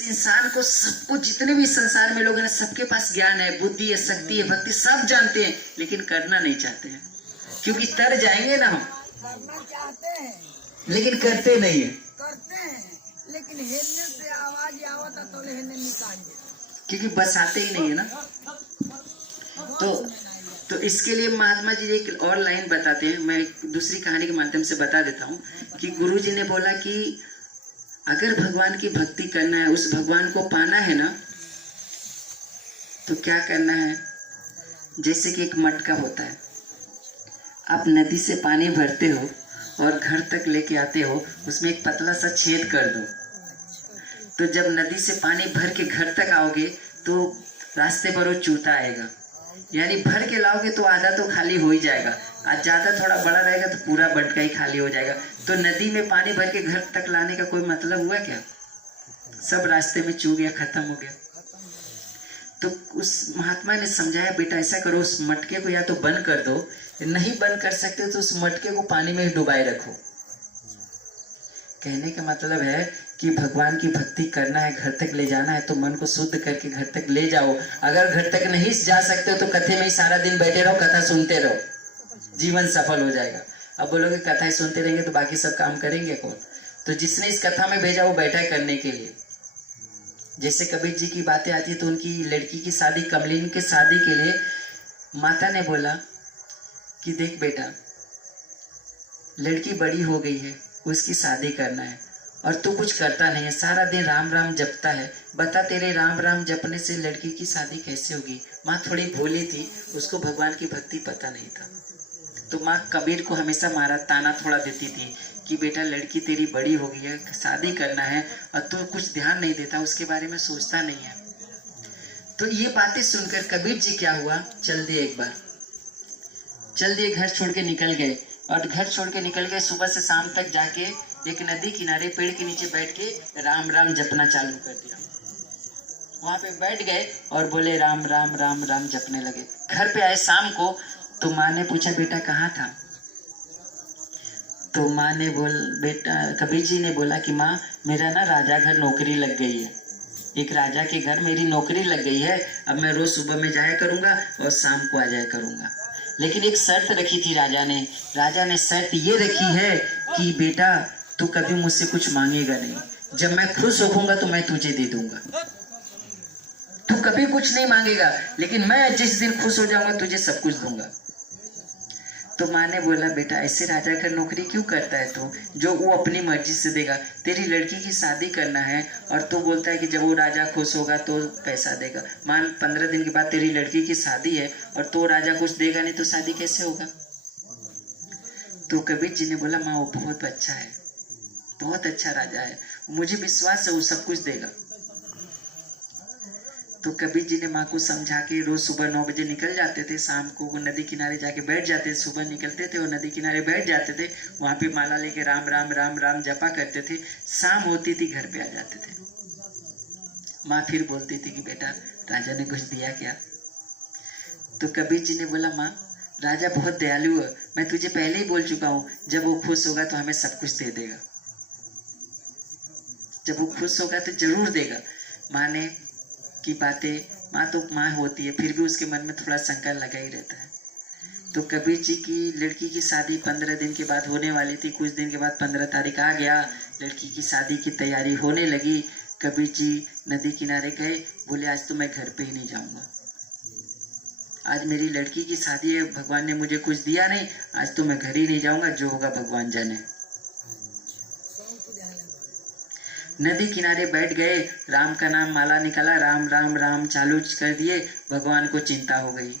इंसान को सबको, जितने भी संसार में लोग हैं सबके पास ज्ञान है, बुद्धि है, शक्ति है, भक्ति सब जानते हैं, लेकिन करना नहीं चाहते हैं क्योंकि तर जाएंगे ना हम। करना चाहते हैं लेकिन करते नहीं है, करते हैं लेकिन हिलने से आवाज आवता तो हिलने निकाल दे क्योंकि बसाते ही नहीं है ना। तो इसके लिए महात्मा जी एक और लाइन बताते हैं, मैं दूसरी कहानी के माध्यम से बता देता हूँ कि गुरु जी ने बोला कि अगर भगवान की भक्ति करना है, उस भगवान को पाना है ना, तो क्या करना है। जैसे कि एक मटका होता है, आप नदी से पानी भरते हो और घर तक लेके आते हो, उसमें एक पतला सा छेद कर दो, तो जब नदी से पानी भर के घर तक आओगे तो रास्ते पर वो चूता आएगा, यानी भर के लाओगे तो आधा तो खाली हो ही जाएगा, आज ज़्यादा थोड़ा बड़ा रहेगा तो पूरा मटका ही खाली हो जाएगा। तो नदी में पानी भर के घर तक लाने का कोई मतलब हुआ क्या? सब रास्ते में चू गया, खत्म हो गया। तो उस महात्मा ने समझाया, बेटा ऐसा करो, उस मटके को या तो बंद कर दो, नहीं बंद कर सकते तो उस मटके को पानी में ही डुबाए रखो। कहने का मतलब है कि भगवान की भक्ति करना है, घर तक ले जाना है, तो मन को शुद्ध करके घर तक ले जाओ। अगर घर तक नहीं जा सकते हो तो कथे में ही सारा दिन बैठे रहो, कथा सुनते रहो, जीवन सफल हो जाएगा। अब बोलोगे कथा ही सुनते रहेंगे तो बाकी सब काम करेंगे कौन? तो जिसने इस कथा में भेजा वो बैठा है करने के लिए। जैसे कबीर जी की बातें आती है तो उनकी लड़की की शादी, कमलिन की शादी के लिए माता ने बोला कि देख बेटा, लड़की बड़ी हो गई है, उसकी शादी करना है और तू कुछ करता नहीं है, सारा दिन राम राम जपता है, बता तेरे राम राम जपने से लड़की की शादी कैसे होगी। माँ थोड़ी भोली थी, उसको भगवान की भक्ति पता नहीं था, तो माँ कबीर को हमेशा मारा, ताना थोड़ा देती थी कि बेटा लड़की तेरी बड़ी हो गई है, शादी करना है और तू कुछ ध्यान नहीं देता, उसके बारे में सोचता नहीं है। तो ये बातें सुनकर कबीर जी क्या हुआ, चल दिए, एक बार चल दिए, घर छोड़ के निकल गए। और घर छोड़ के निकल गए, सुबह से शाम तक जाके एक नदी किनारे पेड़ के नीचे बैठ के राम राम जपना चालू कर दिया। वहां पे बैठ गए और बोले राम राम राम राम जपने लगे। घर पे आए शाम को तो माँ ने पूछा बेटा कहाँ था? तो माँ ने बेटा कबीर जी ने बोला कि माँ मेरा ना राजा घर नौकरी लग गई है, एक राजा के घर मेरी नौकरी लग गई है, अब मैं रोज सुबह में जाया करूंगा और शाम को आ जाया करूंगा। लेकिन एक शर्त रखी थी राजा ने शर्त ये रखी है कि बेटा तू कभी मुझसे कुछ मांगेगा नहीं, जब मैं खुश होऊंगा तो मैं तुझे दे दूंगा, तू कभी कुछ नहीं मांगेगा, लेकिन मैं जिस दिन खुश हो जाऊंगा तुझे सब कुछ दूंगा। तो माँ ने बोला बेटा ऐसे राजा घर नौकरी क्यों करता है तू, जो वो अपनी मर्जी से देगा, तेरी लड़की की शादी करना है और तू बोलता है कि जब वो राजा खुश होगा तो पैसा देगा। मान 15 दिन के बाद तेरी लड़की की शादी है और तो राजा कुछ देगा नहीं तो शादी कैसे होगा? तो कबीर जी ने बोला माँ वो बहुत अच्छा है, बहुत अच्छा राजा है, मुझे विश्वास है वो सब कुछ देगा। तो कबीर जी ने माँ को समझा के रोज सुबह 9 बजे निकल जाते थे, शाम को वो नदी किनारे जाके बैठ जाते थे, सुबह निकलते थे और नदी किनारे बैठ जाते थे, वहां पे माला लेके राम राम राम राम जपा करते थे। शाम होती थी घर पे आ जाते थे। माँ फिर बोलती थी कि बेटा राजा ने कुछ दिया क्या? तो कबीर जी ने बोला माँ राजा बहुत दयालु है, मैं तुझे पहले ही बोल चुका हूँ, जब वो खुश होगा तो हमें सब कुछ दे देगा, जब वो खुश होगा तो जरूर देगा। माँ ने की बातें, माँ तो माँ होती है, फिर भी उसके मन में थोड़ा शंका लगा ही रहता है। तो कबीर जी की लड़की की शादी 15 दिन के बाद होने वाली थी। कुछ दिन के बाद 15 तारीख आ गया, लड़की की शादी की तैयारी होने लगी। कबीर जी नदी किनारे गए, बोले आज तो मैं घर पे ही नहीं जाऊंगा, आज मेरी लड़की की शादी है, भगवान ने मुझे कुछ दिया नहीं, आज तो मैं घर ही नहीं जाऊंगा, जो होगा भगवान जाने। नदी किनारे बैठ गए, राम का नाम माला निकला, राम राम राम चालू कर दिए। भगवान को चिंता हो गई,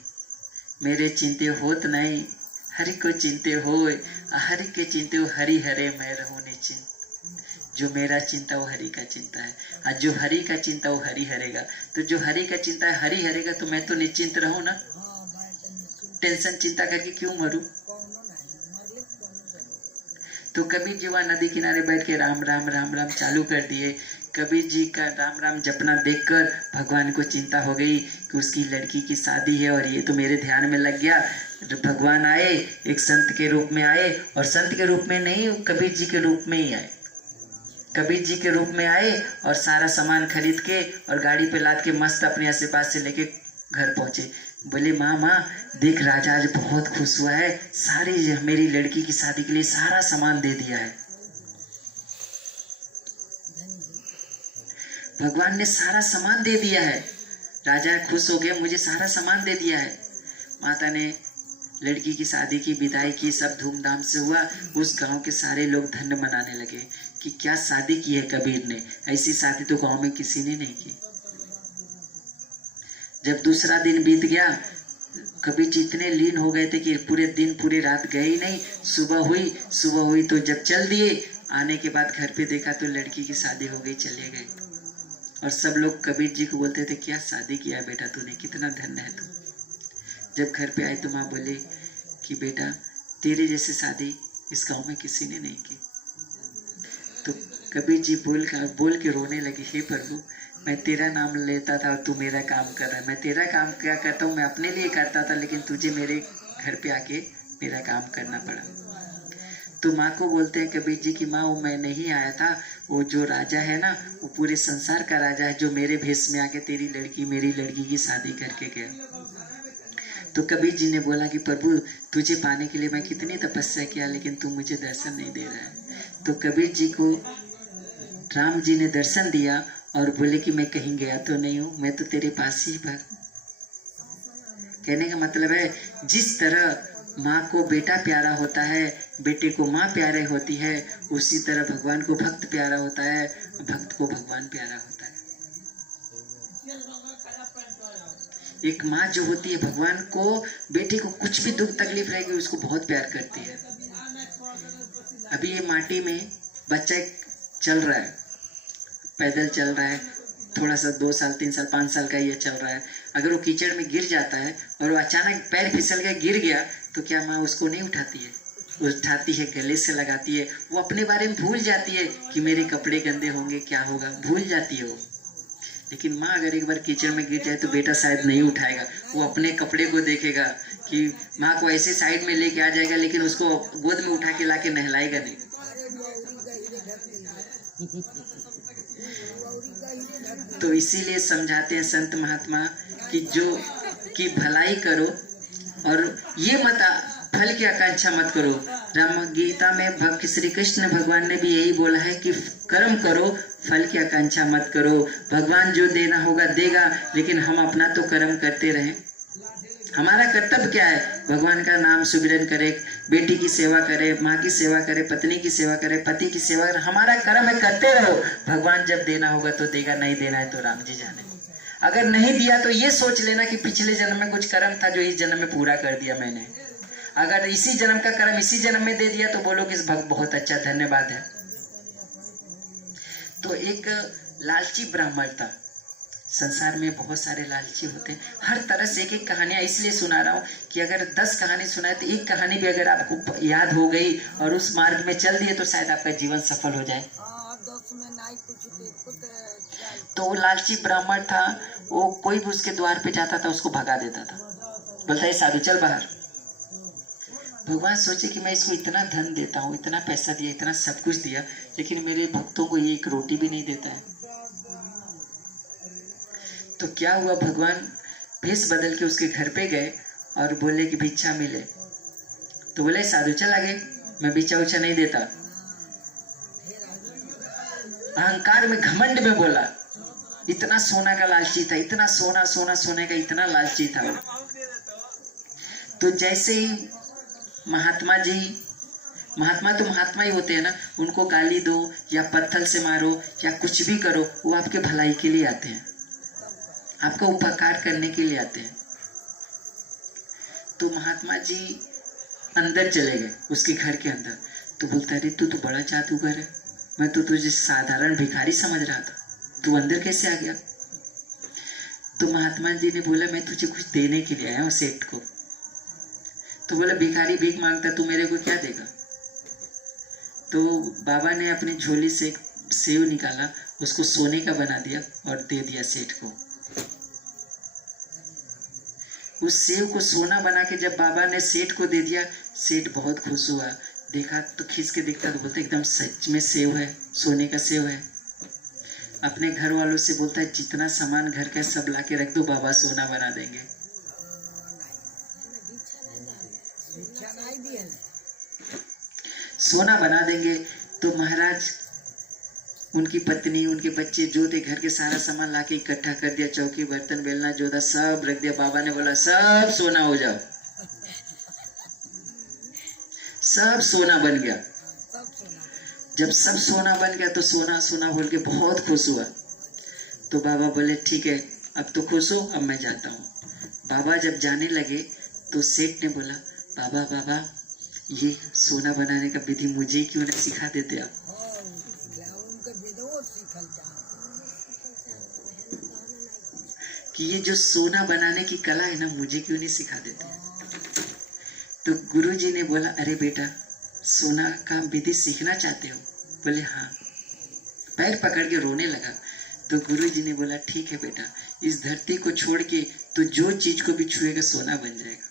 मेरे चिंते होत नहीं, हरि को चिंते होए, हरि के चिंते हो हरि हरे मैं रहूं निश्चिंत। जो मेरा चिंता वो हरि का चिंता है, और जो हरि का चिंता वो हरि हरेगा। तो जो हरि का चिंता है हरि हरेगा, तो मैं तो निश्चिंत रहूं ना, टेंशन चिंता करके क्यों मरूं। तो कबीर जी वहाँ नदी किनारे बैठ के राम राम राम राम चालू कर दिए। कबीर जी का राम राम जपना देखकर भगवान को चिंता हो गई कि उसकी लड़की की शादी है और ये तो मेरे ध्यान में लग गया। भगवान आए, एक संत के रूप में आए, और संत के रूप में नहीं कबीर जी के रूप में ही आए। कबीर जी के रूप में आए और सारा सामान खरीद के और गाड़ी पे लाद के मस्त अपने आशीर्वाद से लेके घर पहुंचे। बोले माँ देख राजा आज बहुत खुश हुआ है, सारी मेरी लड़की की शादी के लिए सारा सामान दे दिया है। भगवान ने सारा सामान दे दिया है, राजा खुश हो गया, मुझे सारा सामान दे दिया है। माता ने लड़की की शादी की, विदाई की, सब धूमधाम से हुआ। उस गांव के सारे लोग धन्य मनाने लगे कि क्या शादी की है कबीर ने, ऐसी शादी तो गांव में किसी ने नहीं की। जब दूसरा दिन बीत गया, कबीर जी इतने लीन हो गए थे कि पूरे दिन पूरी रात गए ही नहीं। सुबह हुई तो जब चल दिए, आने के बाद घर पे देखा तो लड़की की शादी हो गई, चले गए। और सब लोग कबीर जी को बोलते थे क्या शादी किया बेटा तूने, कितना धन्य है तू। जब घर पे आए तो माँ बोले कि बेटा तेरे जैसे शादी इस गांव में किसी ने नहीं की। तो कबीर जी बोल के रोने लगे, हे प्रभु मैं तेरा नाम लेता था और तू मेरा काम कर रहा है। मैं तेरा काम क्या करता हूँ, मैं अपने लिए करता था, लेकिन तुझे मेरे घर पे आके मेरा काम करना पड़ा। तो माँ को बोलते हैं कबीर जी की माँ वो मैं नहीं आया था, वो जो राजा है ना वो पूरे संसार का राजा है, जो मेरे भेष में आके मेरी लड़की की शादी करके गया। तो कबीर जी ने बोला कि प्रभु तुझे पाने के लिए मैं कितनी तपस्या किया, लेकिन तू मुझे दर्शन नहीं दे रहा है। तो कबीर जी को राम जी ने दर्शन दिया और बोले कि मैं कहीं गया तो नहीं हूँ, मैं तो तेरे पास ही पर। कहने का मतलब है जिस तरह माँ को बेटा प्यारा होता है, बेटे को माँ प्यारे होती है, उसी तरह भगवान को भक्त प्यारा होता है, भक्त को भगवान प्यारा होता है। एक माँ जो होती है भगवान को, बेटे को कुछ भी दुख तकलीफ रहेगी उसको बहुत प्यार करती है। अभी ये माटी में बच्चा चल रहा है, पैदल चल रहा है, थोड़ा सा 2 साल 3 साल 5 साल का ये चल रहा है। अगर वो कीचड़ में गिर जाता है और वो अचानक पैर फिसल गया गिर गया, तो क्या माँ उसको नहीं उठाती है? उठाती है, गले से लगाती है। वो अपने बारे में भूल जाती है कि मेरे कपड़े गंदे होंगे, क्या होगा, भूल जाती है वो। लेकिन माँ अगर एक बार कीचड़ में गिर जाए तो बेटा शायद नहीं उठाएगा, वो अपने कपड़े को देखेगा कि माँ को ऐसे साइड में लेके आ जाएगा, लेकिन उसको गोद में उठा के लाके नहलाएगा नहीं। तो इसीलिए समझाते हैं संत महात्मा कि भलाई करो और ये मत फल की आकांक्षा मत करो। राम गीता में श्री कृष्ण भगवान ने भी यही बोला है कि कर्म करो, फल की आकांक्षा मत करो। भगवान जो देना होगा देगा, लेकिन हम अपना तो कर्म करते रहें। हमारा कर्तव्य क्या है? भगवान का नाम सुमिरन करे, बेटी की सेवा करे, माँ की सेवा करे, पत्नी की सेवा करे, पति की सेवा करे। हमारा कर्म है, करते रहो। भगवान जब देना होगा तो देगा, नहीं देना है तो राम जी जाने। अगर नहीं दिया तो ये सोच लेना कि पिछले जन्म में कुछ कर्म था जो इस जन्म में पूरा कर दिया मैंने। अगर इसी जन्म का कर्म इसी जन्म में दे दिया तो बोलो कि बहुत अच्छा, धन्यवाद है। तो एक लालची ब्राह्मण था। संसार में बहुत सारे लालची होते हैं, हर तरह से एक कहानियां इसलिए सुना रहा हूँ कि अगर 10 कहानी सुनाए तो एक कहानी भी अगर आपको याद हो गई और उस मार्ग में चल दिए तो शायद आपका जीवन सफल हो जाए। तो वो लालची ब्राह्मण था, वो कोई भी उसके द्वार पे जाता था उसको भगा देता था, बोलता है साधु चल बाहर। भगवान सोचे कि मैं इसको इतना धन देता हूँ, इतना पैसा दिया, इतना सब कुछ दिया, लेकिन मेरे भक्तों को ये एक रोटी भी नहीं देता है। तो क्या हुआ, भगवान भेष बदल के उसके घर पे गए और बोले कि भिक्षा मिले। तो बोले साधु चल आगे, मैं भिक्षा उच्छा नहीं देता। अहंकार में, घमंड में बोला। इतना सोना का लालची था, इतना सोने का इतना लालची था। तो जैसे ही महात्मा तो महात्मा ही होते हैं ना, उनको गाली दो या पत्थर से मारो या कुछ भी करो, वो आपके भलाई के लिए आते हैं, आपका उपकार करने के लिए आते हैं। तो महात्मा जी अंदर चले गए उसके घर के अंदर। तो बोलता है तू तो बड़ा जादूगर है, मैं तो तुझे साधारण भिखारी समझ रहा था, तू अंदर कैसे आ गया? तो महात्मा जी ने बोला मैं तुझे कुछ देने के लिए आया हूँ सेठ को। तो बोला भिखारी भीख मांगता, तू मेरे को क्या देगा? तो बाबा ने अपनी झोली से एक सेव निकाला, उसको सोने का बना दिया और दे दिया सेठ को। उस सेव को सोना बना के जब बाबा ने सेठ को दे दिया, सेठ बहुत खुश हुआ, देखा तो खींच के दिखता तो बोलते एकदम सच में सेव है, सोने का सेव है। अपने घर वालों से बोलता है जितना सामान घर का सब लाके रख दो, बाबा सोना बना देंगे। सोना बना देंगे। तो महाराज उनकी पत्नी, उनके बच्चे जो थे घर के सारा सामान लाके इकट्ठा कर दिया, चौकी बर्तन बेलना जो था सब रख दिया। बाबा ने बोला सब सोना हो जाओ, सब सोना बन गया। जब सब सोना बन गया तो सोना सोना बोल के बहुत खुश हुआ। तो बाबा बोले ठीक है अब तो खुश हो, अब मैं जाता हूँ। बाबा जब जाने लगे तो सेठ ने बोला बाबा बाबा ये सोना बनाने का विधि मुझे क्यों नहीं सिखा देते आप? कि ये जो सोना बनाने की कला है ना, मुझे क्यों नहीं सिखा देते? तो गुरुजी ने बोला अरे बेटा सोना का विधि सीखना चाहते हो? बोले हाँ। पैर पकड़ के रोने लगा। तो गुरुजी ने बोला ठीक है बेटा, इस धरती को छोड़ के तो जो चीज को भी छुएगा सोना बन जाएगा।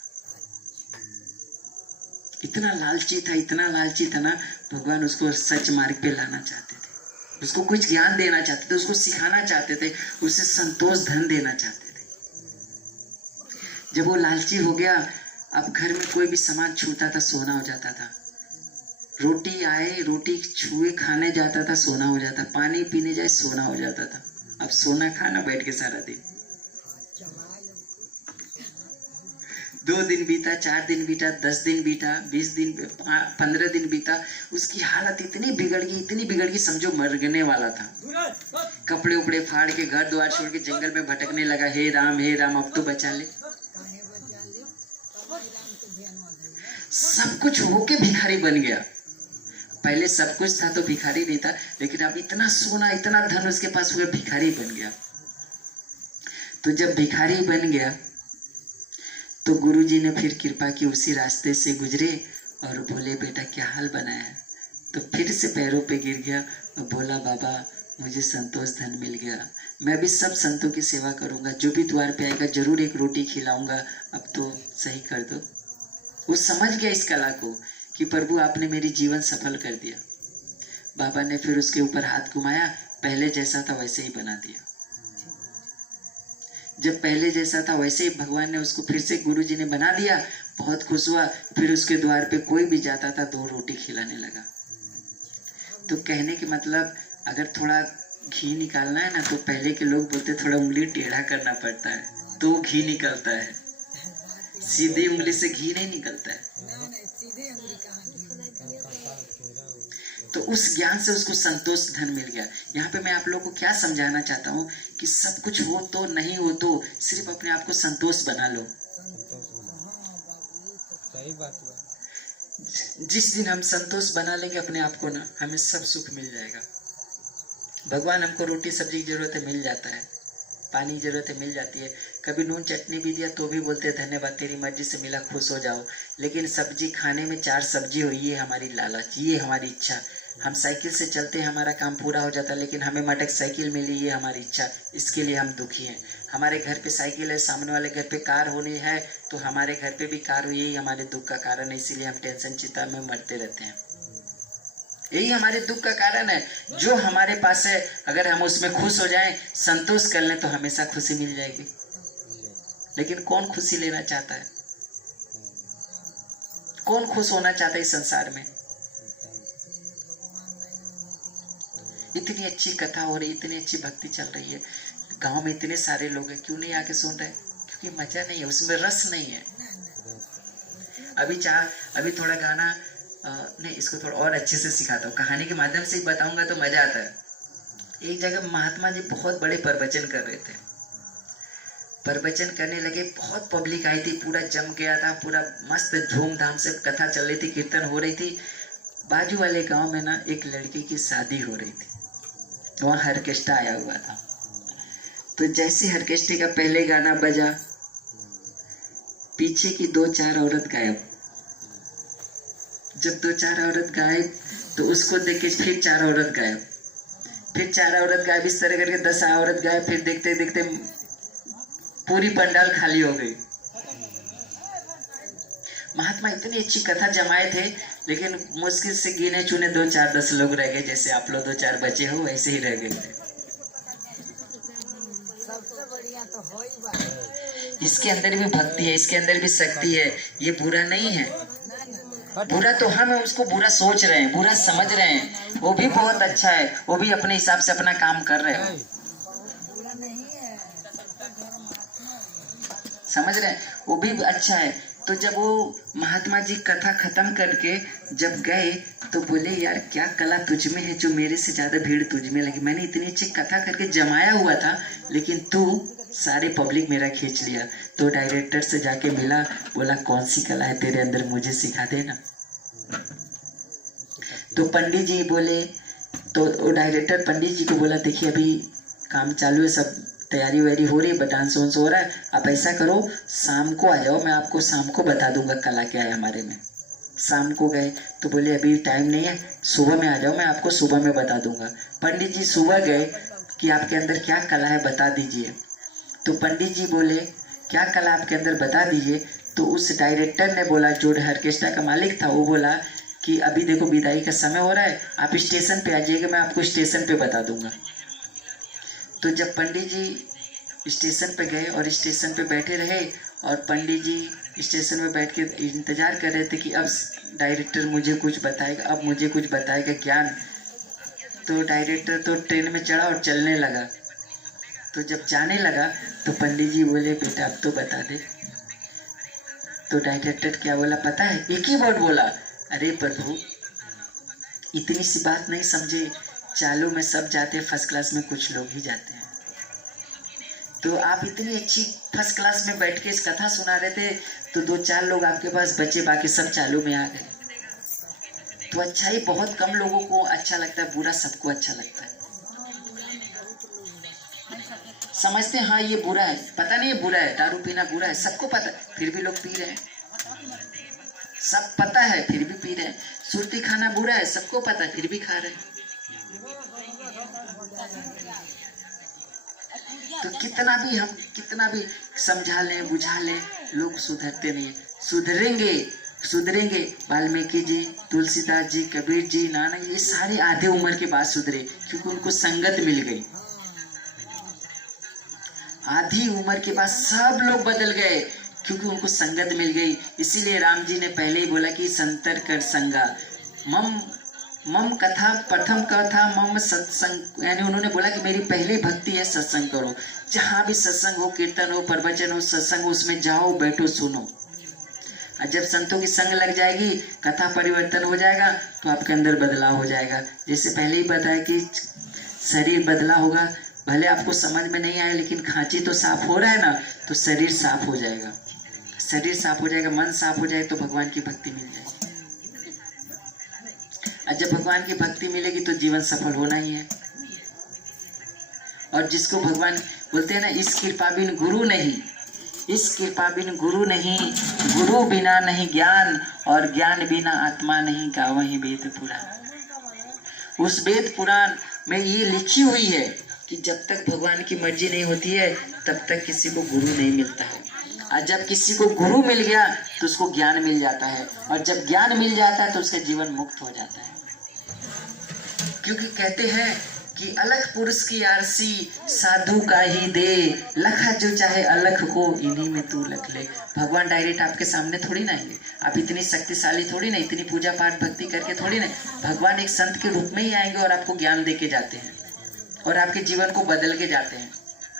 इतना लालची था, इतना लालची था ना, भगवान उसको सच मार्ग पे लाना चाहते थे, उसको कुछ ज्ञान देना चाहते थे, उसको सिखाना चाहते थे, उसे संतोष धन देना चाहते थे। जब वो लालची हो गया, अब घर में कोई भी सामान छूता था सोना हो जाता था। रोटी आए, रोटी छुए खाने जाता था सोना हो जाता, पानी पीने जाए सोना हो जाता था। अब सोना खाना बैठ के सारा दिन। 2 दिन बीता, 4 दिन बीता, 10 दिन बीता, 20 दिन, 15 दिन बीता। उसकी हालत इतनी बिगड़ गई, इतनी बिगड़ गई समझो मरने वाला था। कपड़े उपड़े फाड़ के घर द्वार छोड़ के जंगल में भटकने लगा। हे राम अब तो बचा ले। सब कुछ होके भिखारी बन गया। पहले सब कुछ था तो भिखारी नहीं था, लेकिन अब इतना सोना इतना धन उसके पास हुआ, भिखारी बन गया। तो जब भिखारी बन गया तो गुरुजी ने फिर कृपा की, उसी रास्ते से गुजरे और बोले बेटा क्या हाल बनाया है? तो फिर से पैरों पे गिर गया और बोला बाबा मुझे संतोष धन मिल गया, मैं भी सब संतों की सेवा करूंगा, जो भी द्वार पे आएगा जरूर एक रोटी खिलाऊंगा, अब तो सही कर दो। वो समझ गया इस कला को कि प्रभु आपने मेरी जीवन सफल कर दिया। बाबा ने फिर उसके ऊपर हाथ घुमाया, पहले जैसा था वैसे ही बना दिया। जब पहले जैसा था वैसे ही भगवान ने उसको फिर से गुरुजी ने बना दिया। बहुत खुश हुआ। फिर उसके द्वार पे कोई भी जाता था 2 रोटी खिलाने लगा। तो कहने के मतलब अगर थोड़ा घी निकालना है ना, तो पहले के लोग बोलते थोड़ा उंगली टेढ़ा करना पड़ता है तो घी निकलता है, सीधी उंगली से घी नहीं निकलता है। तो उस ज्ञान से उसको संतोष धन मिल गया। यहाँ पे मैं आप लोगों को क्या समझाना चाहता हूँ कि सब कुछ हो तो नहीं हो तो सिर्फ अपने आप को संतोष बना लो। सही बात है। जिस दिन हम संतोष बना लेंगे अपने आप को ना, हमें सब सुख मिल जाएगा। भगवान हमको रोटी सब्जी की जरूरत है मिल जाता है, पानी की जरूरत है मिल जाती है, कभी नून चटनी भी दिया तो भी बोलते हैं धन्यवाद तेरी मर्जी से मिला खुश हो जाओ। लेकिन सब्जी खाने में 4 सब्जी हो ये हमारी लालच, ये हमारी इच्छा। हम साइकिल से चलते हैं हमारा काम पूरा हो जाता है, लेकिन हमें मटक साइकिल मिली ये हमारी इच्छा, इसके लिए हम दुखी हैं। हमारे घर पे साइकिल है, सामने वाले घर पे कार होनी है तो हमारे घर पे भी कार हुई, यही हमारे दुख का कारण है। इसीलिए हम टेंशन चिंता में मरते रहते हैं, यही हमारे दुख का कारण है। जो हमारे पास है अगर हम उसमें खुश हो जाएं, संतोष कर लें तो हमेशा खुशी मिल जाएगी। लेकिन कौन खुशी लेना चाहता है? कौन खुश होना चाहता है इस संसार में? इतनी अच्छी कथा हो रही, इतनी अच्छी भक्ति चल रही है, गांव में इतने सारे लोग हैं, क्यों नहीं आके सुन रहे? क्योंकि मजा नहीं है, उसमें रस नहीं है। अभी थोड़ा गाना नहीं, इसको थोड़ा और अच्छे से सिखाता हूँ, कहानी के माध्यम से बताऊंगा तो मजा आता है। एक जगह महात्मा जी बहुत बड़े प्रवचन कर रहे थे, प्रवचन करने लगे, बहुत पब्लिक आई थी, पूरा जम गया था, पूरा मस्त धूमधाम से कथा चल रही थी, कीर्तन हो रही थी। बाजू वाले गांव में ना एक लड़की की शादी हो रही थी, वहाँ ऑर्केस्ट्रा आया हुआ था। तो जैसे ऑर्केस्ट्रे का पहले गाना बजा, पीछे की 2-4 औरत गायब। जब 2-4 औरत गायब तो उसको देख के फिर 4 औरत गायब, फिर 4 औरत गायब, इस तरह करके 10 औरत गायब। फिर देखते देखते पूरी पंडाल खाली हो गई। महात्मा इतनी अच्छी कथा जमाए थे, लेकिन मुश्किल से गिने चुने 2-4-10 लोग रह गए, जैसे आप लोग 2-4 बचे हो वैसे ही रह गए थे। सबसे बढ़िया तो हो ही बात। इसके अंदर भी भक्ति है, इसके अंदर भी शक्ति है, ये बुरा नहीं है। बुरा तो हम है, उसको बुरा सोच रहे हैं, बुरा समझ रहे हैं, वो भी बहुत अच्छा है, वो भी अपने हिसाब से अपना काम कर रहे हो, बुरा नहीं है, सबका धर्म आत्मा है। समझ रहे हैं, वो भी अच्छा है। तो जब वो महात्मा जी कथा खत्म करके जब गए तो बोले यार क्या कला तुझ में है जो मेरे से ज्यादा भीड़ तुझ में लगी। मैंने इतनी अच्छी कथा करके जमाया हुआ था, लेकिन तू सारे पब्लिक मेरा खींच लिया। तो डायरेक्टर से जाके मिला, बोला कौन सी कला है तेरे अंदर, मुझे सिखा देना। तो पंडित जी बोले, तो डायरेक्टर पंडित जी को बोला देखिए अभी काम चालू है, सब तैयारी वैयारी हो रही है, डांस वांस हो रहा है, आप ऐसा करो शाम को आ जाओ, मैं आपको शाम को बता दूंगा कला क्या है हमारे में। शाम को गए तो बोले अभी टाइम नहीं है, सुबह में आ जाओ, मैं आपको सुबह में बता दूंगा। पंडित जी सुबह गए कि आपके अंदर क्या कला है बता दीजिए। तो पंडित जी बोले क्या कला आपके अंदर बता दीजिए। तो उस डायरेक्टर ने बोला, जो ऑर्केस्ट्रा का मालिक था, वो बोला कि अभी देखो विदाई का समय हो रहा है, आप स्टेशन पे आ जाइएगा, मैं आपको स्टेशन पे बता दूंगा। तो जब पंडित जी स्टेशन पे गए और स्टेशन पे बैठे रहे, और पंडित जी स्टेशन में बैठ के इंतजार कर रहे थे कि अब डायरेक्टर मुझे कुछ बताएगा, अब मुझे कुछ बताएगा ज्ञान। तो डायरेक्टर तो ट्रेन में चढ़ा और चलने लगा। तो जब जाने लगा तो पंडित जी बोले बेटा अब तो बता दे। तो डायरेक्टर क्या बोला पता है, एक ही वर्ड बोला, अरे प्रभु इतनी सी बात नहीं समझे, चालू में सब जाते, फर्स्ट क्लास में कुछ लोग ही जाते हैं। तो आप इतनी अच्छी फर्स्ट क्लास में बैठ के इस कथा सुना रहे थे, तो 2-4 लोग आपके पास बचे, बाकी सब चालू में आ गए। तो अच्छाई बहुत कम लोगों को अच्छा लगता है, बुरा सबको अच्छा लगता है। समझते हैं हाँ ये बुरा है, पता नहीं ये बुरा है, दारू पीना बुरा है, सबको पता है, फिर भी लोग पी रहे हैं। सब पता है फिर भी पी रहे हैं। सुर्ती खाना बुरा है, सबको पता है, फिर भी खा रहे हैं। तो कितना भी समझा लें बुझा लें, लोग सुधरते नहीं है। सुधरेंगे वाल्मीकि जी, तुलसीदास जी, कबीर जी, नानक, ये सारे आधे उम्र के बाद सुधरे, क्योंकि उनको संगत मिल गई। आधी उम्र के बाद सब लोग बदल गए, क्योंकि उनको संगत मिल गई। इसीलिए राम जी ने पहले ही बोला कि संतर कर संगा, मम कथा प्रथम कथा मम सत्संग, यानी उन्होंने बोला कि मेरी पहली भक्ति है सत्संग करो। जहाँ भी सत्संग हो, कीर्तन हो, प्रवचन हो, सत्संग हो, उसमें जाओ, बैठो, सुनो। और जब संतों की संग लग जाएगी, कथा परिवर्तन हो जाएगा, तो आपके अंदर बदलाव हो जाएगा। जैसे पहले ही बताया कि शरीर बदला होगा, भले आपको समझ में नहीं आए, लेकिन खांची तो साफ हो रहा है ना, तो शरीर साफ हो जाएगा। शरीर साफ हो जाएगा, मन साफ हो जाए, तो भगवान की भक्ति मिल जाएगी। और जब भगवान की भक्ति मिलेगी तो जीवन सफल होना ही है। और जिसको भगवान बोलते हैं ना, इस कृपा बिन गुरु नहीं, इस कृपा बिन गुरु नहीं, गुरु बिना नहीं ज्ञान, और ज्ञान बिना आत्मा नहीं, गावं ही वेद पुराण। उस वेद पुराण में ये लिखी हुई है कि जब तक भगवान की मर्जी नहीं होती है, तब तक किसी को गुरु नहीं मिलता है। और जब किसी को गुरु मिल गया तो उसको ज्ञान मिल जाता है, और जब ज्ञान मिल जाता है तो उसका जीवन मुक्त हो जाता है। क्योंकि कहते हैं कि अलख पुरुष की आरसी साधु का ही दे, लखा जो चाहे अलख को इन्हीं में तू लख ले। भगवान डायरेक्ट आपके सामने थोड़ी ना आएंगे, आप इतनी शक्तिशाली थोड़ी ना, इतनी पूजा पाठ भक्ति करके थोड़ी ना। भगवान एक संत के रूप में ही आएंगे और आपको ज्ञान दे के जाते हैं, और आपके जीवन को बदल के जाते हैं।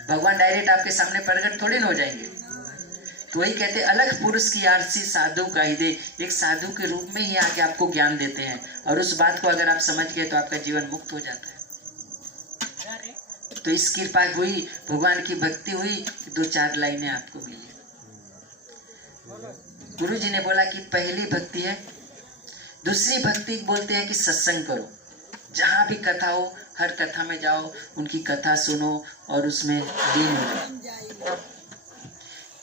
भगवान डायरेक्ट आपके सामने प्रकट थोड़ी ना हो जाएंगे। तो वही कहते अलख पुरुष की आरसी साधु का ही दे, एक साधु के रूप में ही आके आपको ज्ञान देते हैं, और उस बात को अगर आप समझ गए तो आपका जीवन मुक्त हो जाता है। तो इस कृपा हुई, भगवान की भक्ति हुई कि 2-4 लाइनें आपको मिली। गुरु जी ने बोला कि पहली भक्ति है। दूसरी भक्ति बोलते हैं कि सत्संग करो, जहां भी कथा हो हर कथा में जाओ, उनकी कथा सुनो और उसमें लीन हो जाओ।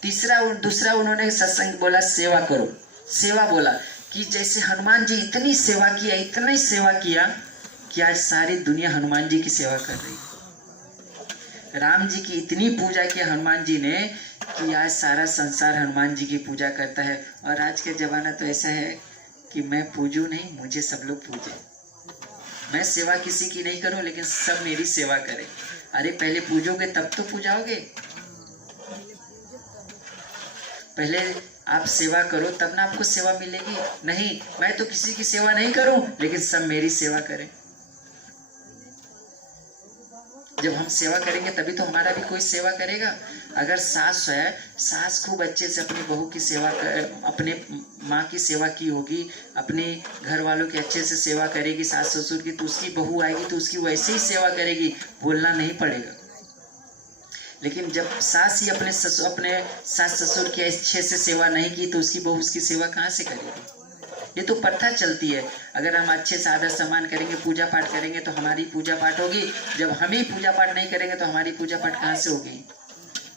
दूसरा उन्होंने सत्संग बोला सेवा करो। सेवा बोला कि जैसे हनुमान जी इतनी सेवा किया, इतनी सेवा किया कि आज सारी दुनिया हनुमान जी की सेवा कर रही है। राम जी की इतनी पूजा की हनुमान जी ने कि आज सारा संसार हनुमान जी की पूजा करता है। और आज का जमाना तो ऐसा है कि मैं पूजू नहीं, मुझे सब लोग पूजे। मैं सेवा किसी की नहीं करूं, लेकिन सब मेरी सेवा करें। अरे पहले पूजोगे तब तो पूजाओगे। पहले आप सेवा करो तब ना आपको सेवा मिलेगी। नहीं, मैं तो किसी की सेवा नहीं करूं, लेकिन सब मेरी सेवा करें। जब हम सेवा करेंगे तभी तो हमारा भी कोई सेवा करेगा। अगर सास है, सास खूब अच्छे से अपनी बहू की सेवा कर, अपने माँ की सेवा की होगी, अपने घर वालों की अच्छे से सेवा करेगी, सास ससुर की, तो उसकी बहू आएगी तो उसकी वैसे ही सेवा करेगी, बोलना नहीं पड़ेगा। लेकिन जब सास ही अपने सास ससुर की अच्छे से सेवा नहीं की तो उसकी बहू उसकी सेवा कहाँ से करेगी? ये तो प्रथा चलती है। अगर हम अच्छे से आदर सम्मान करेंगे, पूजा पाठ करेंगे तो हमारी पूजा पाठ होगी। जब हम ही पूजा पाठ नहीं करेंगे तो हमारी पूजा पाठ कहाँ से होगी?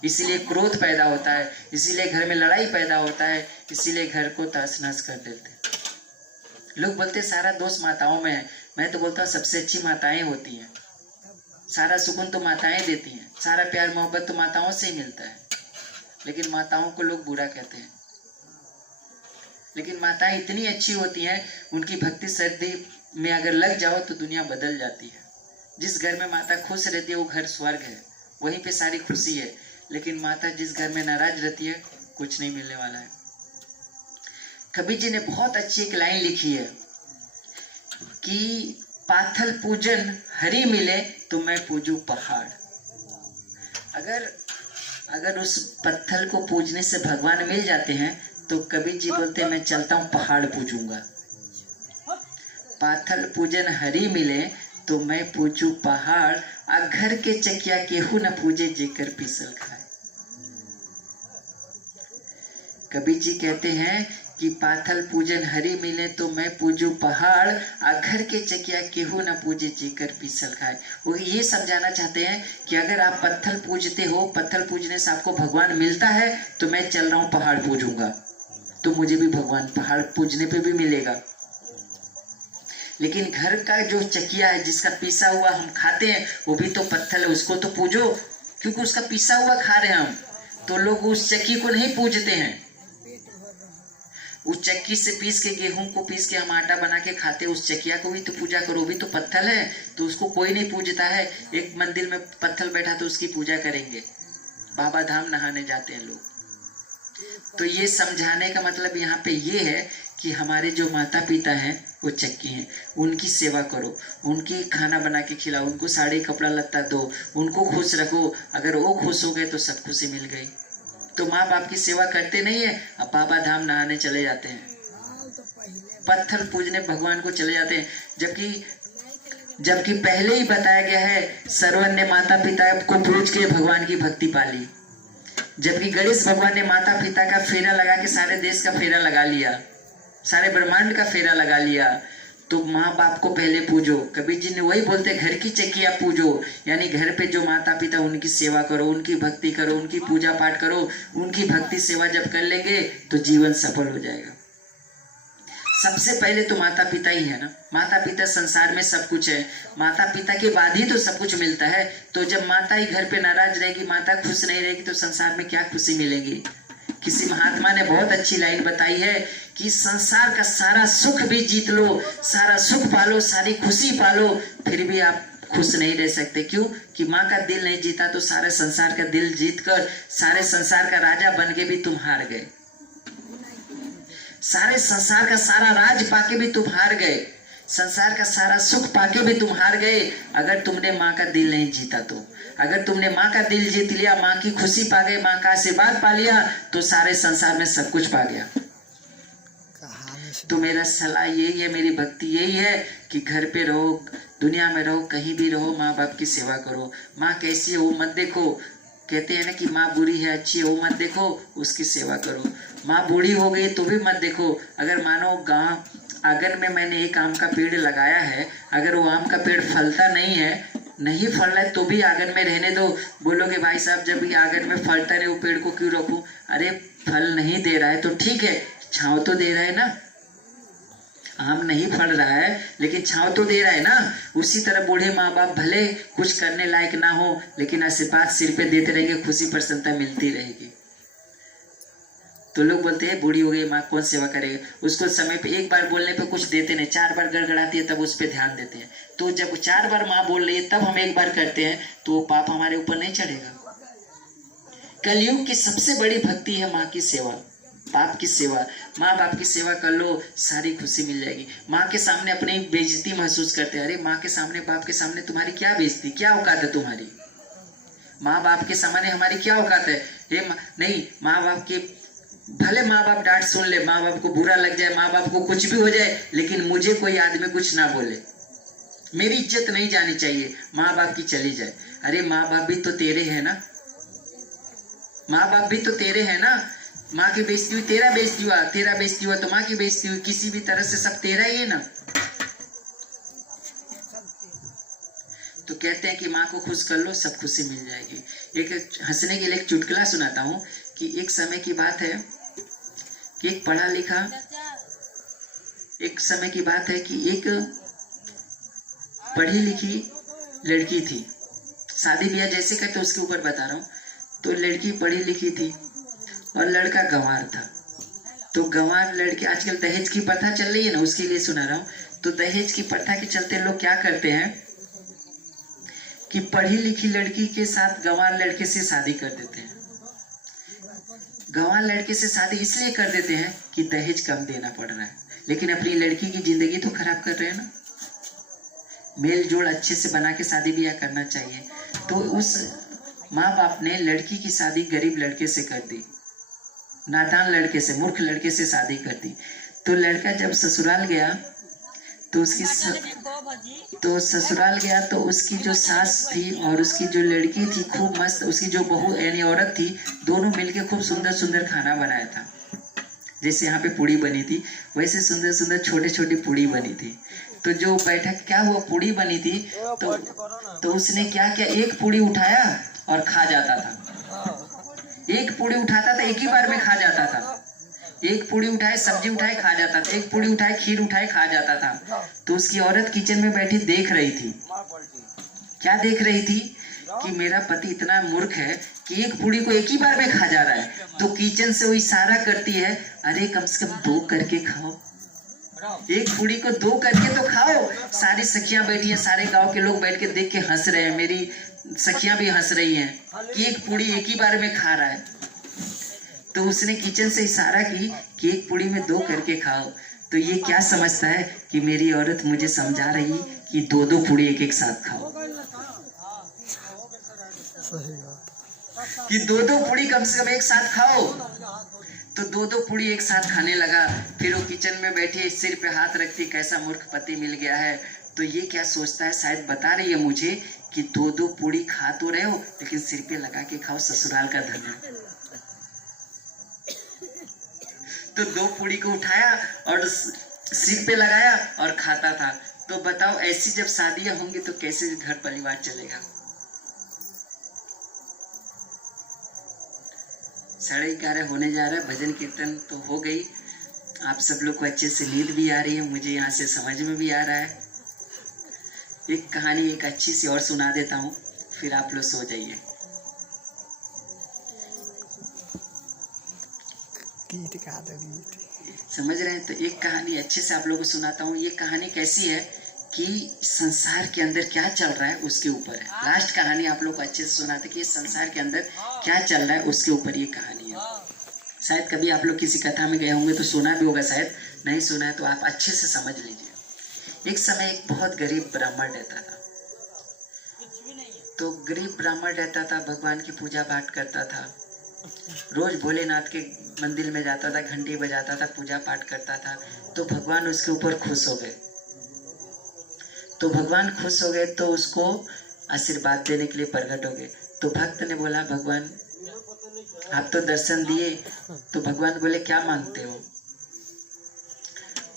इसीलिए क्रोध पैदा होता है, इसीलिए घर में लड़ाई पैदा होता है, इसीलिए घर को तहस नहस कर देते हैं। लोग बोलते सारा दोष माताओं में है। मैं तो बोलता हूँ सबसे अच्छी माताएं होती हैं। सारा सुकून तो माताएं देती हैं, सारा प्यार मोहब्बत तो माताओं से ही मिलता है। लेकिन माताओं को लोग बुरा कहते हैं। लेकिन माताएं इतनी अच्छी होती हैं, उनकी भक्ति श्रद्धि में अगर लग जाओ तो दुनिया बदल जाती है। जिस घर में माता खुश रहती है वो घर स्वर्ग है, वहीं पे सारी खुशी है। लेकिन माता जिस घर में नाराज रहती है, कुछ नहीं मिलने वाला है। कबीर जी ने बहुत अच्छी एक लाइन लिखी है कि पाथल पूजन हरि मिले तो मैं पूजू पहाड़। अगर उस पत्थर को पूजने से भगवान मिल जाते हैं तो कबीर जी बोलते हैं मैं चलता हूँ पहाड़ पूजूंगा। पाथल पूजन हरि मिले तो मैं पूजू पहाड़, आ घर के चकिया केहू न पूजे जेकर पीसल खाए। कबीर जी कहते हैं कि पाथल पूजन हरि मिले तो मैं पूजू पहाड़, आ घर के चकिया केहू न पूजे जेकर पीसल खाए। वो ये समझाना चाहते हैं कि अगर आप पत्थर पूजते हो, पत्थर पूजने से आपको भगवान मिलता है, तो मैं चल रहा हूँ पहाड़ पूजूंगा, तो मुझे भी भगवान पहाड़ पूजने पे भी मिलेगा। लेकिन घर का जो चकिया है, जिसका पीसा हुआ हम खाते हैं, वो भी तो पत्थर है, उसको तो पूजो, क्योंकि उसका पीसा हुआ खा रहे हैं हम। तो लोग उस चक्की को नहीं पूजते हैं। उस चक्की से पीस के, गेहूं को पीस के हम आटा बना के खाते, उस चकिया को भी तो पूजा करो, भी तो पत्थर है, तो उसको कोई नहीं पूजता है। एक मंदिर में पत्थर बैठा तो उसकी पूजा करेंगे। बाबा धाम नहाने जाते हैं लोग। तो ये समझाने का मतलब यहाँ पे ये है कि हमारे जो माता पिता हैं वो चक्की हैं, उनकी सेवा करो, उनकी खाना बना के खिलाओ, उनको साड़ी कपड़ा लत्ता दो, उनको खुश रखो। अगर वो खुश हो गए तो सब खुशी मिल गई। तो माँ बाप की सेवा करते नहीं है, अब बाबा धाम नहाने चले जाते हैं, पत्थर पूजने भगवान को चले जाते हैं। जबकि पहले ही बताया गया है, सरवन ने माता पिता को पूज के भगवान की भक्ति पाली। जबकि गणेश भगवान ने माता पिता का फेरा लगा के सारे देश का फेरा लगा लिया, सारे ब्रह्मांड का फेरा लगा लिया। तो माँ बाप को पहले पूजो। कबीर जी ने वही बोलते, घर की चकिया पूजो, यानी घर पे जो माता पिता, उनकी सेवा करो, उनकी भक्ति करो, उनकी पूजा पाठ करो। उनकी भक्ति सेवा जब कर लेंगे तो जीवन सफल हो जाएगा। सबसे पहले तो माता पिता ही है ना। माता पिता संसार में सब कुछ है, माता पिता के बाद ही तो सब कुछ मिलता है। तो जब माता ही घर पे नाराज रहेगी, माता खुश नहीं रहेगी, तो संसार में क्या खुशी मिलेगी? किसी महात्मा ने बहुत अच्छी लाइन बताई है कि संसार का सारा सुख भी जीत लो, सारा सुख पालो, सारी खुशी पालो, फिर भी आप खुश नहीं रह सकते। क्यों? कि माँ का दिल नहीं जीता तो सारे संसार का दिल जीत कर सारे संसार का राजा बन के भी तुम हार गए, सारे संसार का सारा राज पाके भी तुम हार गए, संसार का सारा सुख पाके भी तुम हार गए। अगर तुमने माँ का दिल नहीं जीता तो, अगर तुमने माँ का दिल जीत लिया, माँ की खुशी पा गए, माँ का आशीर्वाद पा लिया, तो सारे संसार में सब कुछ पा गया। तो मेरा सलाह यही है, मेरी भक्ति यही है कि घर पे रहो, दुनिया में रहो, कहीं भी रहो, माँ बाप की सेवा करो। माँ कैसी है वो मत देखो। कहते हैं ना कि माँ बुरी है अच्छी है वो मत देखो, उसकी सेवा करो। माँ बूढ़ी हो गई तो भी मत देखो। अगर मानो गाँव आंगन में मैंने एक आम का पेड़ लगाया है, अगर वो आम का पेड़ फलता नहीं है, नहीं फल रहा है, तो भी आंगन में रहने दो। बोलोगे भाई साहब जब ये आंगन में फलता नहीं, वो पेड़ को क्यों रखूं? अरे फल नहीं दे रहा है तो ठीक है, छांव तो दे रहा है ना। आम नहीं फल रहा है लेकिन छांव तो दे रहा है ना। उसी तरह बूढ़े माँ बाप भले कुछ करने लायक ना हो, लेकिन आशीर्वाद सिर पे देते रहेंगे, खुशी प्रसन्नता मिलती रहेगी। तो लोग बोलते हैं बूढ़ी हो गई माँ कौन सेवा करेगा, उसको समय पे एक बार बोलने पे कुछ देते नहीं, 4 बार गड़गड़ाती है तब उस पर ध्यान देते हैं। तो जब 4 बार माँ बोल रही है तब हम एक बार करते हैं तो वो पाप हमारे ऊपर नहीं चढ़ेगा। कलयुग की सबसे बड़ी भक्ति है माँ की सेवा, बाप की सेवा। माँ बाप की सेवा कर लो, सारी खुशी मिल जाएगी। माँ के सामने अपनी बेइज्जती महसूस करते हैं, अरे माँ के सामने बाप के सामने तुम्हारी क्या बेइज्जती, क्या औकात है तुम्हारी, माँ बाप के सामने हमारी क्या औकात है। ये नहीं, माँ बाप के भले माँ बाप डांट सुन ले, माँ बाप को बुरा लग जाए, माँ बाप को कुछ भी हो जाए, लेकिन मुझे कोई आदमी कुछ ना बोले, मेरी इज्जत नहीं जानी चाहिए, माँ बाप की चली जाए। अरे माँ बाप भी तो तेरे हैं ना, माँ बाप भी तो तेरे हैं ना। माँ की बेइज्जती हुई तेरा बेइज्जती हुआ, तेरा बेइज्जती हुआ तो माँ की बेइज्जती हुई, किसी भी तरह से सब तेरा ही है ना। तो कहते हैं कि माँ को खुश कर लो, सब खुशी मिल जाएगी। एक हंसने के लिए एक चुटकुला सुनाता हूँ कि एक समय की बात है कि एक पढ़ा लिखा, एक समय की बात है कि एक पढ़ी लिखी लड़की थी, शादी ब्याह जैसे करते उसके ऊपर बता रहा हूँ। तो लड़की पढ़ी लिखी थी और लड़का गंवार था। तो गंवार लड़के, आजकल दहेज की प्रथा चल रही है ना, उसके लिए सुना रहा हूँ। तो दहेज की प्रथा के चलते लोग क्या करते हैं कि पढ़ी लिखी लड़की के साथ गंवार लड़के से शादी कर देते हैं। गंवार लड़के से शादी इसलिए कर देते हैं कि दहेज कम देना पड़ रहा है, लेकिन अपनी लड़की की जिंदगी तो खराब कर रहे हैं ना। मेल जोड़ अच्छे से बना के शादी ब्याह करना चाहिए। तो उस माँ बाप ने लड़की की शादी गरीब लड़के से कर दी, नादान लड़के से, मूर्ख लड़के से शादी कर दी। तो लड़का जब ससुराल गया तो ससुराल गया तो उसकी जो सास थी और उसकी जो लड़की थी खूब मस्त, उसकी जो बहू यानी औरत थी, दोनों मिलके खूब सुंदर सुंदर खाना बनाया था। जैसे यहाँ पे पूड़ी बनी थी वैसे सुंदर सुंदर छोटे छोटी पूड़ी बनी थी। तो जो बैठक क्या हुआ, पूड़ी बनी थी तो उसने क्या किया, एक पूड़ी उठाया और खा जाता था। एक पूड़ी उठाता था, एक ही बार में खा जाता था। एक पूड़ी उठाए, सब्जी उठाए, खा जाता था। एक पूड़ी उठाए, खीर उठाए, खा जाता था। तो उसकी औरत किचन में बैठी देख रही थी। क्या देख रही थी कि मेरा पति इतना मूर्ख है कि एक पूड़ी को एक ही बार में खा जा रहा है। तो किचन से वो इशारा करती है, अरे कम से कम 2 करके खाओ, एक पूड़ी को 2 करके तो खाओ। सारी सखियां बैठी हैं, सारे गांव के लोग बैठ के देख के हंस रहे हैं, मेरी सखियां भी हंस रही हैं कि एक पूड़ी एक ही बार में खा रहा है। तो उसने किचन से इशारा की कि एक पूड़ी में 2 करके खाओ। तो ये क्या समझता है कि मेरी औरत मुझे समझा रही कि 2-2 पूड़ी एक एक साथ खाओ, कि 2-2 पूड़ी कम से कम एक साथ खाओ। तो 2-2 पूड़ी एक साथ खाने लगा। फिर वो किचन में बैठी सिर पे हाथ रखती, कैसा मूर्ख पति मिल गया है। तो ये क्या सोचता है, शायद बता रही है मुझे कि 2-2 पूड़ी खा तो रहे हो लेकिन सिर पे लगा के खाओ, ससुराल का धन है। तो 2 पूड़ी को उठाया और सिर पे लगाया और खाता था। तो बताओ ऐसी जब शादियां होंगी तो कैसे घर परिवार चलेगा। 11:30 होने जा रहा है, भजन कीर्तन तो हो गई, आप सब लोग को अच्छे से नींद भी आ रही है, मुझे यहाँ से समझ में भी आ रहा है। एक कहानी एक अच्छी सी और सुना देता हूँ, फिर आप लोग सो जाइए। समझ रहे हैं? तो एक कहानी अच्छे से आप लोगों को सुनाता हूँ। ये कहानी कैसी है कि संसार के अंदर क्या चल रहा है उसके ऊपर है। लास्ट कहानी आप लोग को अच्छे से सुनाते कि संसार के अंदर क्या चल रहा है उसके ऊपर ये कहानी है। शायद कभी आप लोग किसी कथा में गए होंगे तो सुना भी होगा, शायद नहीं सुना है तो आप अच्छे से समझ लीजिए। एक समय एक बहुत गरीब ब्राह्मण रहता था। तो गरीब ब्राह्मण रहता था, भगवान की पूजा पाठ करता था, रोज भोलेनाथ के मंदिर में जाता था, घंटी बजाता था, पूजा पाठ करता था। तो भगवान उसके ऊपर खुश हो गए। तो भगवान खुश हो गए तो उसको आशीर्वाद देने के लिए प्रकट हो गए। तो भक्त ने बोला, भगवान आप तो दर्शन दिए। तो भगवान बोले, क्या मांगते हो?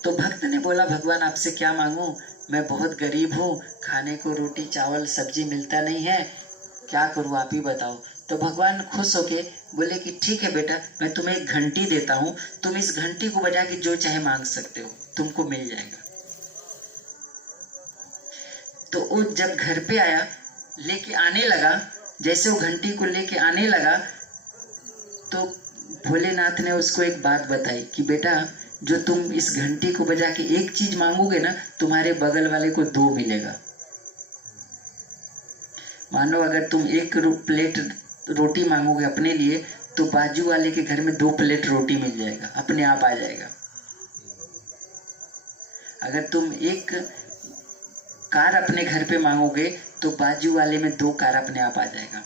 तो भक्त ने बोला, भगवान आपसे क्या मांगूं, मैं बहुत गरीब हूँ, खाने को रोटी चावल सब्जी मिलता नहीं है, क्या करूँ आप ही बताओ। तो भगवान खुश होके बोले कि ठीक है बेटा, मैं तुम्हें एक घंटी देता हूँ, तुम इस घंटी को बजा के जो चाहे मांग सकते हो, तुमको मिल जाएगा। तो वो जब घर पे आया, लेके आने लगा, जैसे वो घंटी को लेके आने लगा तो भोलेनाथ ने उसको एक बात बताई कि बेटा, जो तुम इस घंटी को बजा के एक चीज मांगोगे ना, तुम्हारे बगल वाले को 2 मिलेगा। मानो अगर तुम 1 प्लेट रोटी मांगोगे अपने लिए, तो बाजू वाले के घर में 2 प्लेट रोटी मिल जाएगा, अपने आप आ जाएगा। अगर तुम 1 कार अपने घर पे मांगोगे, तो बाजू वाले में 2 कार अपने आप आ जाएगा।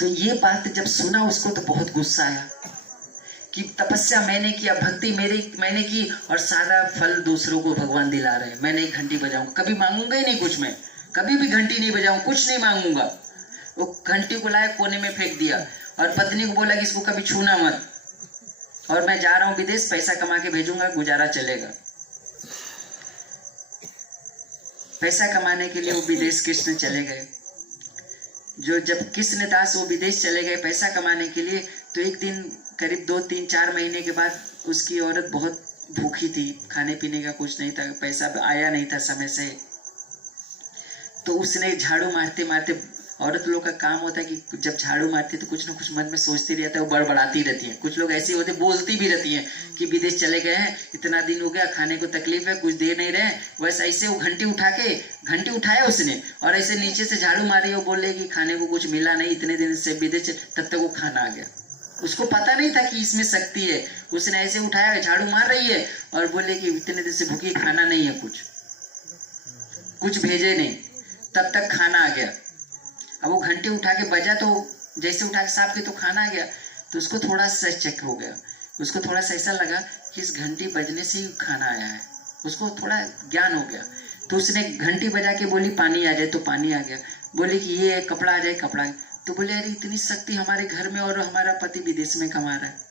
तो ये बात जब सुना उसको तो बहुत गुस्सा आया कि तपस्या मैंने किया, भक्ति मैंने की, और सारा फल दूसरों को भगवान दिला रहे हैं। मैं नहीं घंटी बजाऊंगा, कभी मांगूंगा ही नहीं कुछ, मैं कभी भी घंटी नहीं बजाऊं, कुछ नहीं मांगूंगा। वो घंटी को लाया, कोने में फेंक दिया और पत्नी को बोला कि इसको कभी छूना मत, और मैं जा रहा हूं विदेश, पैसा कमा के भेजूंगा, गुजारा चलेगा। पैसा कमाने के लिए वो विदेश कृष्ण चले गए। जब कृष्णदास वो विदेश चले गए पैसा कमाने के लिए, तो एक दिन करीब 2, 3, 4 महीने के बाद उसकी औरत बहुत भूखी थी, खाने पीने का कुछ नहीं था, पैसा आया नहीं था समय से। तो उसने झाड़ू मारते मारते, औरत लोग का काम होता है कि जब झाड़ू मारती है तो कुछ ना कुछ मन में सोचती रहती है, वो बड़बड़ाती रहती है। कुछ लोग ऐसे होते बोलती भी रहती हैं कि विदेश चले गए हैं, इतना दिन हो गया, खाने को तकलीफ है, कुछ दे नहीं रहे। बस ऐसे वो घंटी उठाया उसने और ऐसे नीचे से झाड़ू मारी, वो बोले कि खाने को कुछ मिला नहीं, इतने दिन से विदेश, तब तक वो खाना आ गया। उसको पता नहीं था कि इसमें शक्ति है। उसने ऐसे उठाया, झाड़ू मार रही है और बोले कि इतने दिन से भूखी, खाना नहीं है, कुछ भेजे नहीं, तब तक खाना आ गया। अब वो घंटे उठा के बजा, तो जैसे उठा के साफ की तो खाना आ गया। तो उसको थोड़ा सा चेक हो गया, उसको थोड़ा सा ऐसा लगा कि इस घंटी बजने से ही खाना आया है, उसको थोड़ा ज्ञान हो गया। तो उसने घंटी बजा के बोली पानी आ जाए, तो पानी आ गया। बोले कि ये कपड़ा आ जाए, कपड़ा। तो बोले अरे इतनी शक्ति हमारे घर में, और हमारा पति विदेश में कमा रहा है।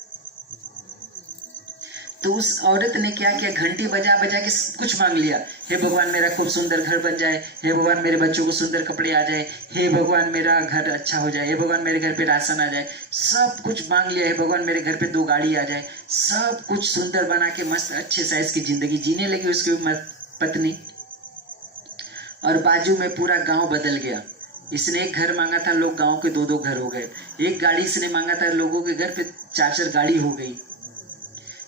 तो उस औरत ने क्या किया, घंटी बजा बजा के सब कुछ मांग लिया। हे भगवान मेरा खूब सुंदर घर बन जाए, हे भगवान मेरे बच्चों को सुंदर कपड़े आ जाए, हे भगवान मेरा घर अच्छा हो जाए, हे भगवान मेरे घर पे राशन आ जाए, सब कुछ मांग लिया। हे भगवान मेरे घर पे 2 गाड़ी आ जाए, सब कुछ सुंदर बना के मस्त अच्छे साइज की जिंदगी जीने लगी उसकी पत्नी। और बाजू में पूरा गाँव बदल गया। इसने एक घर मांगा था, लोग गाँव के 2-2 घर हो गए। एक गाड़ी इसने मांगा था, लोगों के घर पे 4-4 गाड़ी हो गई।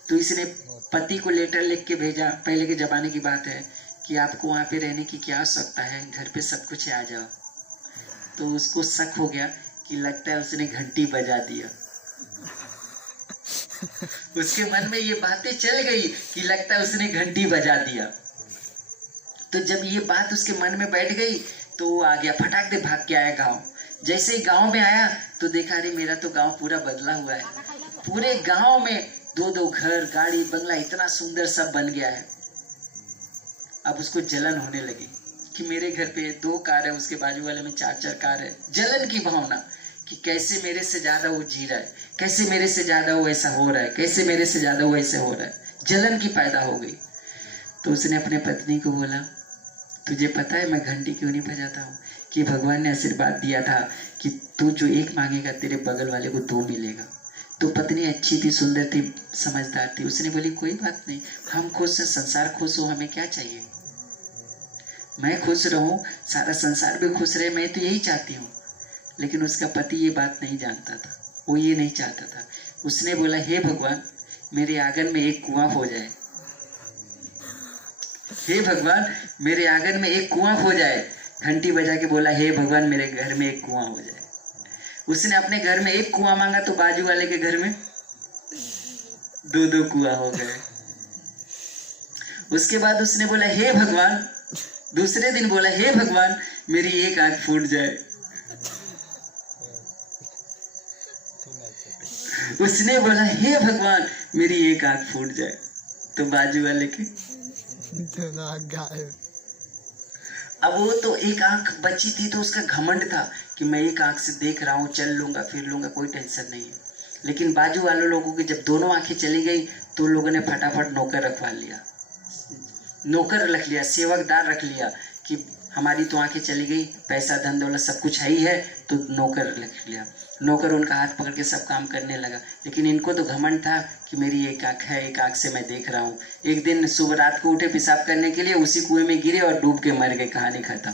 तो इसने पति को लेटर लिख के भेजा, पहले के जमाने की बात है, कि आपको वहां पे रहने की क्या आवश्यकता है, घर पे सब कुछ है, आ जाओ। तो उसको शक हो गया कि लगता है उसने घंटी बजा दिया। उसके मन में ये बातें चल गई कि लगता है उसने घंटी बजा दिया। तो जब ये बात उसके मन में बैठ गई तो वो आ गया, फटाक से भाग के आया गाँव। जैसे ही गाँव में आया तो देखा, अरे मेरा तो गाँव पूरा बदला हुआ है, पूरे गाँव में 2-2 घर, गाड़ी, बंगला, इतना सुंदर सब बन गया है। अब उसको जलन होने लगी कि मेरे घर पे 2 कार है, उसके बाजू वाले में 4-4 कार है। जलन की भावना कि कैसे मेरे से ज्यादा वो जी रहा है, कैसे मेरे से ज्यादा वो ऐसा हो रहा है, कैसे मेरे से ज्यादा वो ऐसे हो रहा है, जलन की पैदा हो गई। तो उसने अपने पत्नी को बोला, तुझे पता है मैं घंटी क्यों नहीं बजाता हूँ? कि भगवान ने आशीर्वाद दिया था कि तू जो 1 मांगेगा तेरे बगल वाले को 2 मिलेगा। तो पत्नी अच्छी थी, सुंदर थी, समझदार थी। उसने बोली कोई बात नहीं, हम खुश हैं, संसार खुश हो, हमें क्या चाहिए, मैं खुश रहूं, सारा संसार भी खुश रहे, मैं तो यही चाहती हूँ। लेकिन उसका पति ये बात नहीं जानता था, वो ये नहीं चाहता था। उसने बोला, हे भगवान मेरे आंगन में एक कुआं हो जाए, हे भगवान मेरे आंगन में एक कुआं हो जाए। घंटी बजा के बोला, हे भगवान मेरे घर में एक कुआं हो जाए। उसने अपने घर में एक कुआं मांगा तो बाजू वाले के घर में 2-2 कुआं हो गए। उसके बाद उसने बोला, हे भगवान, दूसरे दिन बोला, हे भगवान मेरी एक आंख फूट जाए। उसने बोला, हे भगवान मेरी एक आंख फूट जाए। तो बाजू वाले के अब वो तो एक आंख बची थी, तो उसका घमंड था कि मैं एक आंख से देख रहा हूँ, चल लूंगा, फिर लूंगा, कोई टेंशन नहीं है। लेकिन बाजू वाले लोगों की जब दोनों आंखें चली गई तो लोगों ने फटाफट नौकर रखवा लिया, नौकर रख लिया, सेवकदार रख लिया कि हमारी तो आंखें चली गई, पैसा धन दौलत सब कुछ है ही है, तो नौकर रख लिया। नौकर उनका हाथ पकड़ के सब काम करने लगा। लेकिन इनको तो घमंड था कि मेरी एक आंख है, एक आंख से मैं देख रहा हूँ। एक दिन सुबह रात को उठे पेशाब करने के लिए, उसी कुएं में गिरे और डूब के मर गए, कहानी खत्म।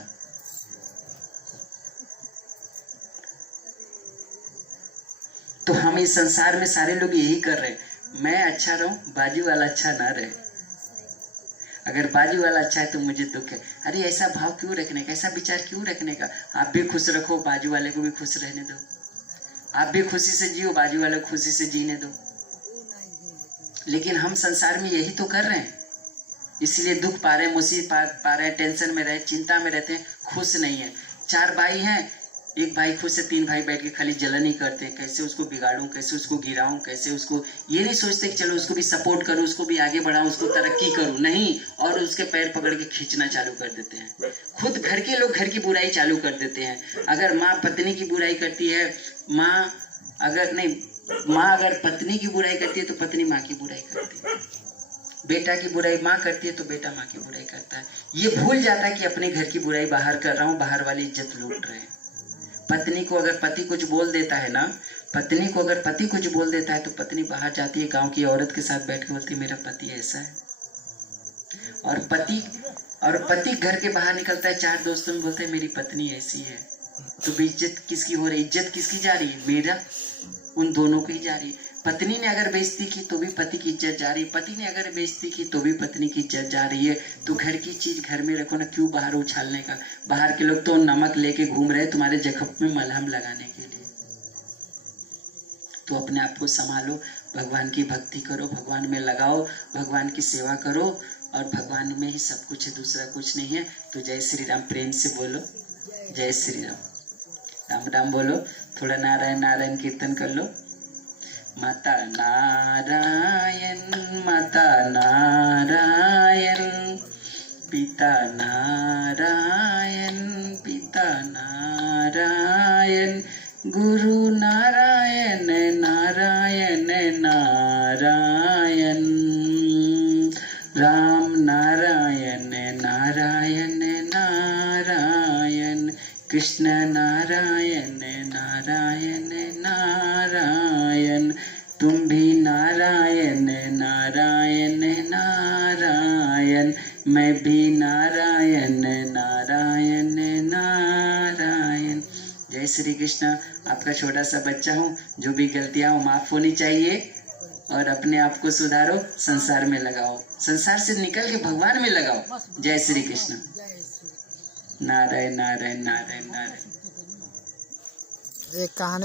तो हमें हम इस संसार में सारे लोग यही कर रहे हैं, मैं अच्छा रहूं, बाजू वाला अच्छा ना रहे। अगर बाजू वाला अच्छा है तो मुझे दुख है। अरे ऐसा भाव क्यों रखने का, ऐसा विचार क्यों रखने का? आप भी खुश रखो, बाजू वाले को भी खुश रहने दो। आप भी खुशी से जियो, बाजू वाले को खुशी से जीने दो। लेकिन हम संसार में यही तो कर रहे हैं, इसलिए दुख पा रहे हैं, मुसीबत पा रहे हैं, टेंशन में रहे, चिंता में रहते हैं, खुश नहीं है। 4 भाई हैं, एक भाई खुश है, 3 भाई बैठ के खाली जलन ही करते हैं, कैसे उसको बिगाड़ूं, कैसे उसको गिराऊं, कैसे उसको, ये नहीं सोचते कि चलो उसको भी सपोर्ट करूं, उसको भी आगे बढ़ाऊं, उसको तरक्की करूं, नहीं, और उसके पैर पकड़ के खींचना चालू कर देते हैं। खुद घर के लोग घर की बुराई चालू कर देते हैं। अगर माँ पत्नी की बुराई करती है, माँ अगर पत्नी की बुराई करती है तो पत्नी माँ की बुराई करती है, बेटा की बुराई माँ करती है तो बेटा माँ की बुराई करता है। ये भूल जाता है कि अपने घर की बुराई बाहर कर रहा हूँ, बाहर वाली इज्जत लूट रहे हैं। पत्नी को अगर पति कुछ बोल देता है ना, पत्नी को अगर पति कुछ बोल देता है तो पत्नी बाहर जाती है, गांव की औरत के साथ बैठ के बोलती है मेरा पति ऐसा है। और पति घर के बाहर निकलता है, 4 दोस्तों में बोलते हैं मेरी पत्नी ऐसी है। तो इज्जत किसकी हो रही, इज्जत किसकी जा रही है? मेरा, उन दोनों की ही जा रही है। पत्नी ने अगर बेइज्जती की तो भी पति की इज्जत जा रही है, पति ने अगर बेइज्जती की तो भी पत्नी की इज्जत जा रही है। तो घर की चीज घर में रखो ना, क्यों बाहर उछालने का? बाहर के लोग तो नमक लेके घूम रहे तुम्हारे जख्म में मलहम लगाने के लिए। तो अपने आप को संभालो, भगवान की भक्ति करो, भगवान में लगाओ, भगवान की सेवा करो, और भगवान में ही सब कुछ है, दूसरा कुछ नहीं है। तो जय श्री राम प्रेम से बोलो, जय श्री राम। राम राम बोलो, थोड़ा नारायण नारायण कीर्तन कर लो। माता नारायण, माता नारायण, पिता नारायण, पिता नारायण, गुरु नारायण, नारायण नारायण, राम नारायण, नारायण नारायण, कृष्ण नारायण, नारायण नारायण, तुम भी नारायण, नारायण नारायण, मैं भी नारायण, नारायण नारायण। जय श्री कृष्ण। आपका छोटा सा बच्चा हूँ, जो भी गलतियाँ हो माफ होनी चाहिए, और अपने आप को सुधारो, संसार में लगाओ, संसार से निकल के भगवान में लगाओ। जय श्री कृष्ण। नारायण नारायण नारायण नारायण। एक कहानी